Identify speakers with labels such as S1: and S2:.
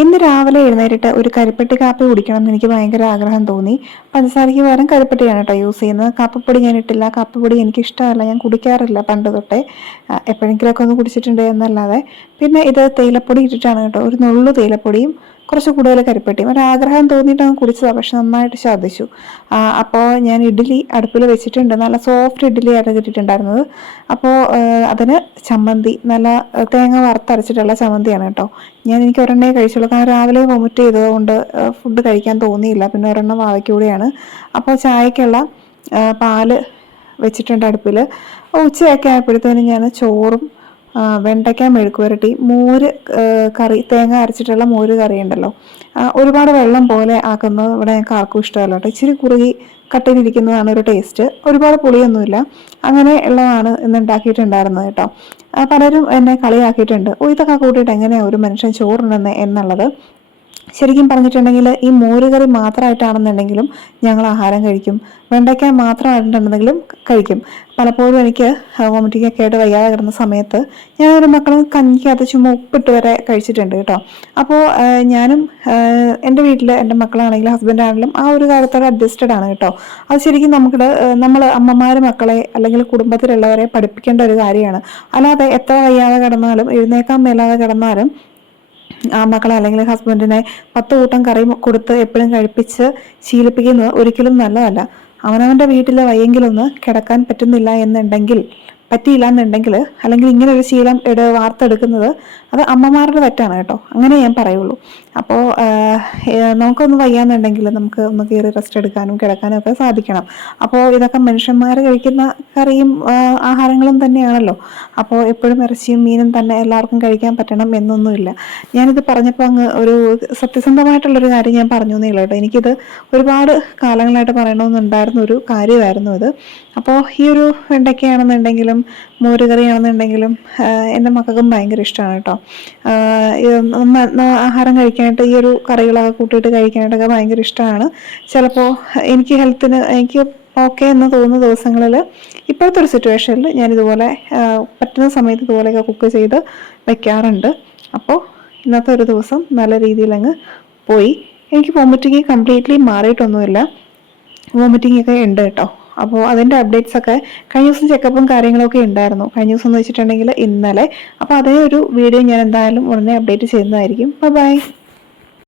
S1: ഇന്ന് രാവിലെ എഴുന്നേറ്റിട്ട് ഒരു കരിപ്പെട്ടി കാപ്പി കുടിക്കണം എന്ന് എനിക്ക് ഭയങ്കര ആഗ്രഹം തോന്നി. പഞ്ചസാരയ്ക്ക് പകരം കരിപ്പെട്ടിയാണ് കേട്ടോ യൂസ് ചെയ്യുന്നത്. കാപ്പിപ്പൊടി ഞാൻ ഇട്ടില്ല. കാപ്പിപ്പൊടി എനിക്ക് ഇഷ്ടമല്ല. ഞാൻ കുടിക്കാറില്ല പണ്ട് തൊട്ടേ. എപ്പോഴെങ്കിലുമൊക്കെ ഒന്ന് കുടിച്ചിട്ടുണ്ട് എന്നല്ലാതെ. പിന്നെ ഇത് തേയിലപ്പൊടി ഇട്ടിട്ടാണ് കേട്ടോ ഒരു നുള്ളു തേയിലപ്പൊടിയും കുറച്ച് കൂടുതൽ കരിപ്പെട്ടി ഒരാഗ്രഹം തോന്നിയിട്ട് അങ്ങ് കുടിച്ചതാണ് പക്ഷെ നന്നായിട്ട് ഛർദ്ദിച്ചു അപ്പോൾ ഞാൻ ഇഡ്ഡലി അടുപ്പിൽ വെച്ചിട്ടുണ്ട്. നല്ല സോഫ്റ്റ് ഇഡ്ഡലി ആയിരുന്നു കിട്ടിയിട്ടുണ്ടായിരുന്നത്. അപ്പോൾ അതിന് ചമ്മന്തി നല്ല തേങ്ങ വറുത്തരച്ചിട്ടുള്ള ചമ്മന്തിയാണ് കേട്ടോ. ഞാൻ എനിക്ക് ഒരെണ്ണേ കഴിച്ചുള്ളൂ. കാരണം രാവിലെ വൊമിറ്റ് ചെയ്തതുകൊണ്ട് ഫുഡ് കഴിക്കാൻ തോന്നിയില്ല. പിന്നെ ഒരെണ്ണം വാവയ്ക്കൂടെയാണ്. അപ്പോൾ ചായക്കുള്ള പാൽ വെച്ചിട്ടുണ്ട് അടുപ്പിൽ. ഉച്ചയൊക്കെ ആയപ്പോഴത്തേനും ഞാൻ ചോറും വെണ്ടയ്ക്ക മെഴുക്ക് പുരട്ടി മോര് കറി തേങ്ങ അരച്ചിട്ടുള്ള മോര് കറി ഉണ്ടല്ലോ. ഒരുപാട് വെള്ളം പോലെ ആക്കുന്നത് ഇവിടെ ഞങ്ങൾക്ക് ആർക്കും ഇഷ്ടമല്ല ഇച്ചിരി കുറുകി കട്ടയിലിരിക്കുന്നതാണ് ഒരു ടേസ്റ്റ് ഒരുപാട് പുളിയൊന്നുമില്ല. അങ്ങനെ ഉള്ളതാണ് ഇന്ന് ഉണ്ടാക്കിയിട്ടുണ്ടായിരുന്നത് കേട്ടോ. പലരും എന്നെ കളിയാക്കിയിട്ടുണ്ട്. ഓ കൂട്ടിയിട്ട് എങ്ങനെയാണ് ഒരു മനുഷ്യൻ ചോറുണ്ടെന്ന് എന്നുള്ളത്. ശരിക്കും പറഞ്ഞിട്ടുണ്ടെങ്കിൽ ഈ മോരുകറി മാത്രമായിട്ടാണെന്നുണ്ടെങ്കിലും ഞങ്ങൾ ആഹാരം കഴിക്കും. വെണ്ടയ്ക്ക മാത്രമായിട്ടുണ്ടെങ്കിലും കഴിക്കും. പലപ്പോഴും എനിക്ക് വോമിറ്റിംഗ് ഒക്കെ ആയിട്ട് വയ്യാതെ കിടന്ന സമയത്ത് ഞാൻ ഒരു മക്കളും കഞ്ഞിക്കകത്ത് ചുമ്മാ ഉപ്പിട്ട് വരെ കഴിച്ചിട്ടുണ്ട് കേട്ടോ. അപ്പോൾ ഞാനും എന്റെ വീട്ടിൽ എന്റെ മക്കളാണെങ്കിലും ഹസ്ബൻഡ് ആണെങ്കിലും ആ ഒരു കാര്യത്തോടെ അഡ്ജസ്റ്റഡ് ആണ് കേട്ടോ. അത് ശരിക്കും നമുക്ക് നമ്മൾ അമ്മമാർ മക്കളെ അല്ലെങ്കിൽ കുടുംബത്തിലുള്ളവരെ പഠിപ്പിക്കേണ്ട ഒരു കാര്യമാണ്. അല്ലാതെ എത്ര വയ്യാതെ കിടന്നാലും എഴുന്നേക്കാൻ മേലാതെ കിടന്നാലും ആ മക്കളെ അല്ലെങ്കിൽ ഹസ്ബൻഡിനെ പത്ത് കൂട്ടം കറി കൊടുത്ത് എപ്പോഴും കഴിപ്പിച്ച് ശീലിപ്പിക്കുന്നത് ഒരിക്കലും നല്ലതല്ല. അവനവന്റെ വീട്ടിൽ വയ്യെങ്കിലൊന്ന് കിടക്കാൻ പറ്റുന്നില്ല എന്നുണ്ടെങ്കിൽ പറ്റിയില്ല എന്നുണ്ടെങ്കിൽ അല്ലെങ്കിൽ ഇങ്ങനെ ഒരു ശീലം വാർത്തെടുക്കുന്നത് അത് അമ്മമാരുടെ തെറ്റാണ് കേട്ടോ. അങ്ങനെ ഞാൻ പറയുള്ളൂ. അപ്പോൾ നമുക്കൊന്ന് വയ്യാന്നുണ്ടെങ്കിൽ നമുക്ക് ഒന്ന് കയറി റെസ്റ്റ് എടുക്കാനും കിടക്കാനും ഒക്കെ സാധിക്കണം. അപ്പോൾ ഇതൊക്കെ മനുഷ്യന്മാർ കഴിക്കുന്ന കറിയും ആഹാരങ്ങളും തന്നെയാണല്ലോ. അപ്പോൾ എപ്പോഴും ഇറച്ചിയും മീനും തന്നെ എല്ലാവർക്കും കഴിക്കാൻ പറ്റണം എന്നൊന്നുമില്ല. ഞാനിത് പറഞ്ഞപ്പോൾ അങ്ങ് ഒരു സത്യസന്ധമായിട്ടുള്ളൊരു കാര്യം ഞാൻ പറഞ്ഞു എന്നേ എനിക്കിത് ഒരുപാട് കാലങ്ങളായിട്ട് പറയണമെന്നുണ്ടായിരുന്ന ഒരു കാര്യമായിരുന്നു ഇത്. അപ്പോൾ ഈ ഒരു വെണ്ടയ്ക്കയാണെന്നുണ്ടെങ്കിലും മോരുകറിയാണെന്നുണ്ടെങ്കിലും എന്റെ മക്കൾക്കും ഭയങ്കര ഇഷ്ടമാണ് കേട്ടോ. ആഹാരം ആഹാരം കഴിക്കാനായിട്ട് ഈ ഒരു കറികളൊക്കെ കൂട്ടിയിട്ട് കഴിക്കാനായിട്ടൊക്കെ ഭയങ്കര ഇഷ്ടമാണ്. ചിലപ്പോൾ എനിക്ക് ഹെൽത്തിന് എനിക്ക് ഓക്കെ എന്ന് തോന്നുന്ന ദിവസങ്ങളിൽ ഇപ്പോഴത്തെ ഒരു സിറ്റുവേഷനിൽ ഞാൻ ഇതുപോലെ പറ്റുന്ന സമയത്ത് ഇതുപോലെയൊക്കെ കുക്ക് ചെയ്ത് വെക്കാറുണ്ട്. അപ്പോൾ ഇന്നത്തെ ഒരു ദിവസം നല്ല രീതിയിൽ അങ്ങ് പോയി. എനിക്ക് വോമിറ്റിങ് കംപ്ലീറ്റ്ലി മാറിയിട്ടൊന്നുമില്ല. വോമിറ്റിംഗ് ഒക്കെ ഉണ്ട് കേട്ടോ. അപ്പോൾ അതിന്റെ അപ്ഡേറ്റ്സ് ഒക്കെ കഴിഞ്ഞ ദിവസം ചെക്കപ്പും കാര്യങ്ങളൊക്കെ ഉണ്ടായിരുന്നു. കഴിഞ്ഞ ദിവസം എന്ന് വെച്ചിട്ടുണ്ടെങ്കിൽ ഇന്നലെ. അപ്പോൾ അതേ ഒരു വീഡിയോ ഞാൻ എന്തായാലും ഉടനെ അപ്ഡേറ്റ് ചെയ്യുന്നതായിരിക്കും. Bye bye